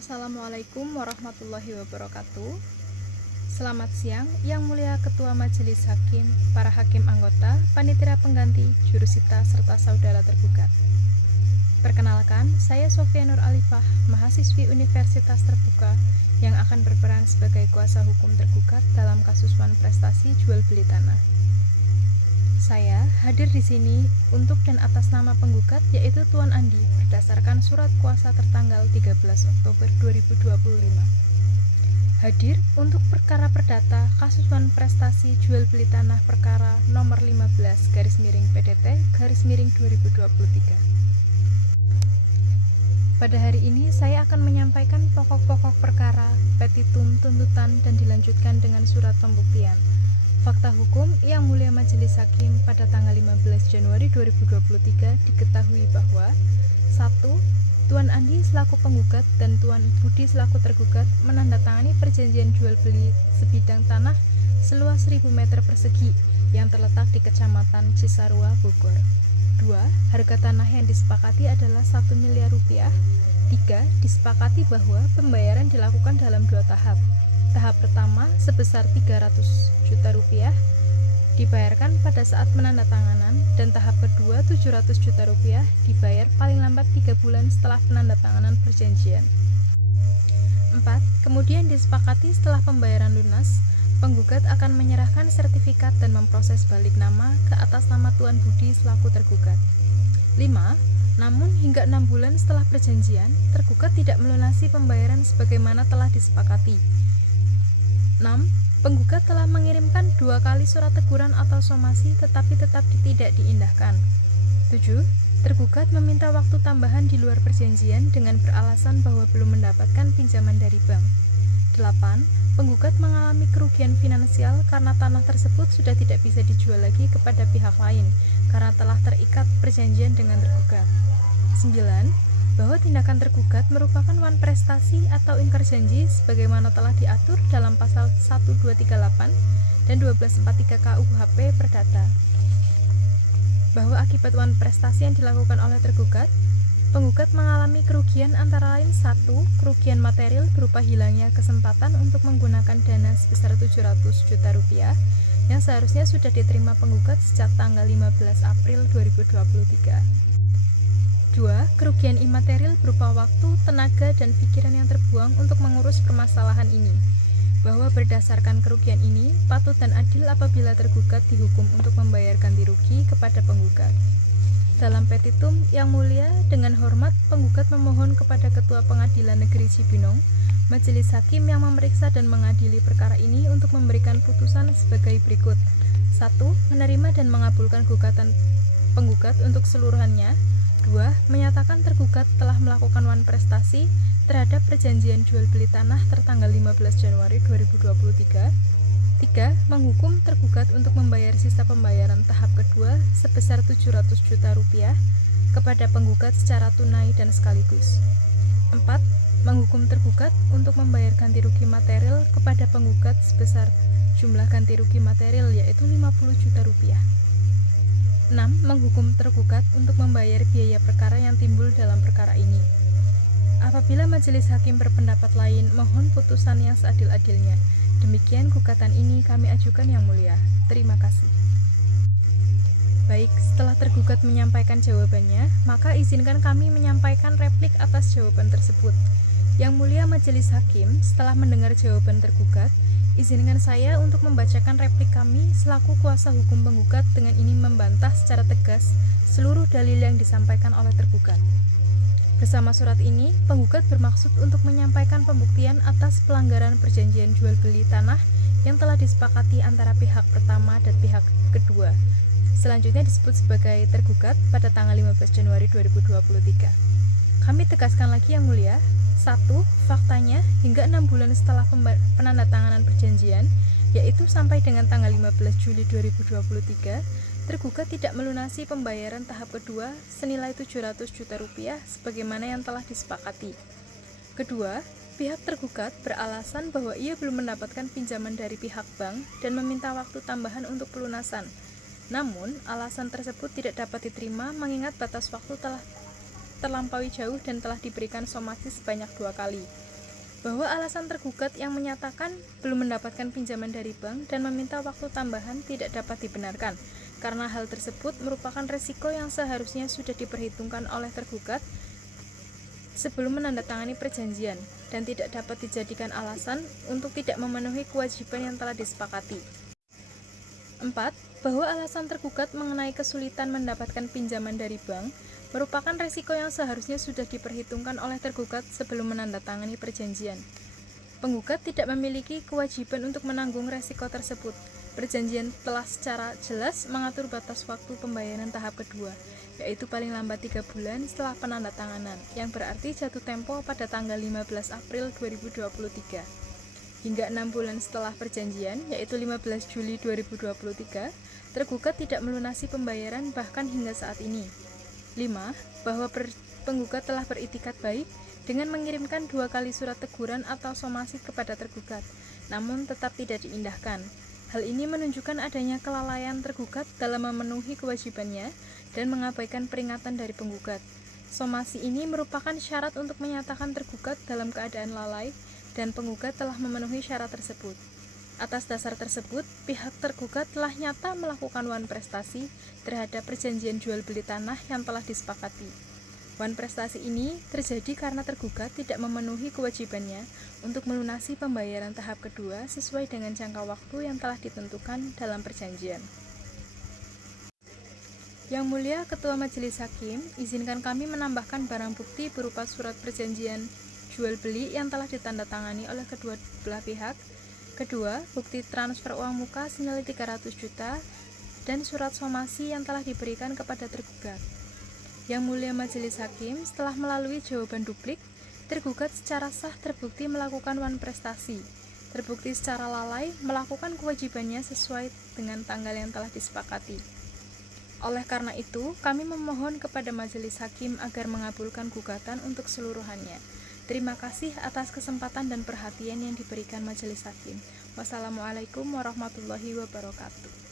Assalamualaikum warahmatullahi wabarakatuh. Selamat siang, Yang Mulia Ketua Majelis Hakim, para hakim anggota, panitia pengganti, jurusita, serta saudara tergugat. Perkenalkan, saya Sofia Nur Alifah, mahasiswi Universitas Terbuka yang akan berperan sebagai kuasa hukum tergugat dalam kasus wan prestasi jual beli tanah. Saya hadir di sini untuk dan atas nama penggugat yaitu Tuan Andi berdasarkan surat kuasa tertanggal 13 Oktober 2025. Hadir untuk perkara perdata kasus wan prestasi jual beli tanah perkara nomor 15/PDT/2023. Pada hari ini saya akan menyampaikan pokok-pokok perkara, petitum, tuntutan, dan dilanjutkan dengan surat pembuktian. Fakta hukum Yang Mulia Majelis Hakim pada tanggal 15 Januari 2023 diketahui bahwa 1. Tuan Andi selaku penggugat dan Tuan Budi selaku tergugat menandatangani perjanjian jual beli sebidang tanah seluas 1000 meter persegi yang terletak di Kecamatan Cisarua, Bogor. 2. Harga tanah yang disepakati adalah 1 miliar rupiah. 3. Disepakati bahwa pembayaran dilakukan dalam 2 tahap. Tahap pertama sebesar 300 juta rupiah dibayarkan pada saat penandatanganan dan tahap kedua 700 juta rupiah dibayar paling lambat 3 bulan setelah penandatanganan perjanjian. 4. Kemudian disepakati setelah pembayaran lunas, penggugat akan menyerahkan sertifikat dan memproses balik nama ke atas nama Tuan Budi selaku tergugat. 5. Namun hingga 6 bulan setelah perjanjian, tergugat tidak melunasi pembayaran sebagaimana telah disepakati. 6. Penggugat telah mengirimkan 2 kali surat teguran atau somasi tetapi tetap tidak diindahkan. 7. Tergugat meminta waktu tambahan di luar perjanjian dengan beralasan bahwa belum mendapatkan pinjaman dari bank. 8. Penggugat mengalami kerugian finansial karena tanah tersebut sudah tidak bisa dijual lagi kepada pihak lain karena telah terikat perjanjian dengan tergugat. 9. Bahwa tindakan tergugat merupakan wan prestasi atau ingkar janji sebagaimana telah diatur dalam pasal 1238 dan 1243 KUHP Perdata. Bahwa akibat wan prestasi yang dilakukan oleh tergugat, penggugat mengalami kerugian antara lain 1. Kerugian material berupa hilangnya kesempatan untuk menggunakan dana sebesar 700 juta rupiah yang seharusnya sudah diterima penggugat sejak tanggal 15 April 2023. 2. Kerugian imaterial berupa waktu, tenaga, dan pikiran yang terbuang untuk mengurus permasalahan ini. Bahwa berdasarkan kerugian ini, patut dan adil apabila tergugat dihukum untuk membayar ganti rugi kepada penggugat. Dalam petitum Yang Mulia, dengan hormat penggugat memohon kepada Ketua Pengadilan Negeri Cibinong, Majelis Hakim yang memeriksa dan mengadili perkara ini untuk memberikan putusan sebagai berikut. 1. Menerima dan mengabulkan gugatan penggugat untuk seluruhannya. 2. Menyatakan tergugat telah melakukan wan prestasi terhadap perjanjian jual beli tanah tertanggal 15 Januari 2023. 3. Menghukum tergugat untuk membayar sisa pembayaran tahap kedua sebesar 700 juta rupiah kepada penggugat secara tunai dan sekaligus. 4. Menghukum tergugat untuk membayar ganti rugi material kepada penggugat sebesar jumlah ganti rugi material yaitu 50 juta rupiah. 6. Menghukum tergugat untuk membayar biaya perkara yang timbul dalam perkara ini. Apabila majelis hakim berpendapat lain, mohon putusan yang seadil-adilnya. Demikian gugatan ini kami ajukan Yang Mulia. Terima kasih. Baik, setelah tergugat menyampaikan jawabannya, maka izinkan kami menyampaikan replik atas jawaban tersebut. Yang Mulia Majelis Hakim, setelah mendengar jawaban tergugat, izinkan saya untuk membacakan replik kami selaku kuasa hukum penggugat dengan ini membantah secara tegas seluruh dalil yang disampaikan oleh tergugat. Bersama surat ini, penggugat bermaksud untuk menyampaikan pembuktian atas pelanggaran perjanjian jual beli tanah yang telah disepakati antara pihak pertama dan pihak kedua. Selanjutnya disebut sebagai tergugat pada tanggal 15 Januari 2023. Kami tegaskan lagi Yang Mulia. 1. Faktanya, hingga 6 bulan setelah penandatanganan perjanjian, yaitu sampai dengan tanggal 15 Juli 2023, tergugat tidak melunasi pembayaran tahap kedua senilai 700 juta rupiah sebagaimana yang telah disepakati. Kedua, pihak tergugat beralasan bahwa ia belum mendapatkan pinjaman dari pihak bank dan meminta waktu tambahan untuk pelunasan. Namun, alasan tersebut tidak dapat diterima mengingat batas waktu telah terlampaui jauh dan telah diberikan somasi sebanyak 2 kali. Bahwa alasan tergugat yang menyatakan belum mendapatkan pinjaman dari bank dan meminta waktu tambahan tidak dapat dibenarkan, karena hal tersebut merupakan resiko yang seharusnya sudah diperhitungkan oleh tergugat sebelum menandatangani perjanjian dan tidak dapat dijadikan alasan untuk tidak memenuhi kewajiban yang telah disepakati. 4. Bahwa alasan tergugat mengenai kesulitan mendapatkan pinjaman dari bank merupakan resiko yang seharusnya sudah diperhitungkan oleh tergugat sebelum menandatangani perjanjian. Penggugat tidak memiliki kewajiban untuk menanggung resiko tersebut. Perjanjian telah secara jelas mengatur batas waktu pembayaran tahap kedua, yaitu paling lambat 3 bulan setelah penandatanganan, yang berarti jatuh tempo pada tanggal 15 April 2023. Hingga 6 bulan setelah perjanjian, yaitu 15 Juli 2023, tergugat tidak melunasi pembayaran bahkan hingga saat ini. 5. Bahwa penggugat telah beritikat baik dengan mengirimkan 2 kali surat teguran atau somasi kepada tergugat, namun tetap tidak diindahkan. Hal ini menunjukkan adanya kelalaian tergugat dalam memenuhi kewajibannya dan mengabaikan peringatan dari penggugat. Somasi ini merupakan syarat untuk menyatakan tergugat dalam keadaan lalai dan penggugat telah memenuhi syarat tersebut. Atas dasar tersebut, pihak tergugat telah nyata melakukan wan prestasi terhadap perjanjian jual beli tanah yang telah disepakati. Wan prestasi ini terjadi karena tergugat tidak memenuhi kewajibannya untuk melunasi pembayaran tahap kedua sesuai dengan jangka waktu yang telah ditentukan dalam perjanjian. Yang Mulia Ketua Majelis Hakim, izinkan kami menambahkan barang bukti berupa surat perjanjian jual beli yang telah ditandatangani oleh kedua belah pihak. Kedua, bukti transfer uang muka senilai 300 juta dan surat somasi yang telah diberikan kepada tergugat. Yang Mulia Majelis Hakim, setelah melalui jawaban duplik, tergugat secara sah terbukti melakukan wan prestasi, terbukti secara lalai melakukan kewajibannya sesuai dengan tanggal yang telah disepakati. Oleh karena itu, kami memohon kepada Majelis Hakim agar mengabulkan gugatan untuk keseluruhannya. Terima kasih atas kesempatan dan perhatian yang diberikan Majelis Hakim. Wassalamualaikum warahmatullahi wabarakatuh.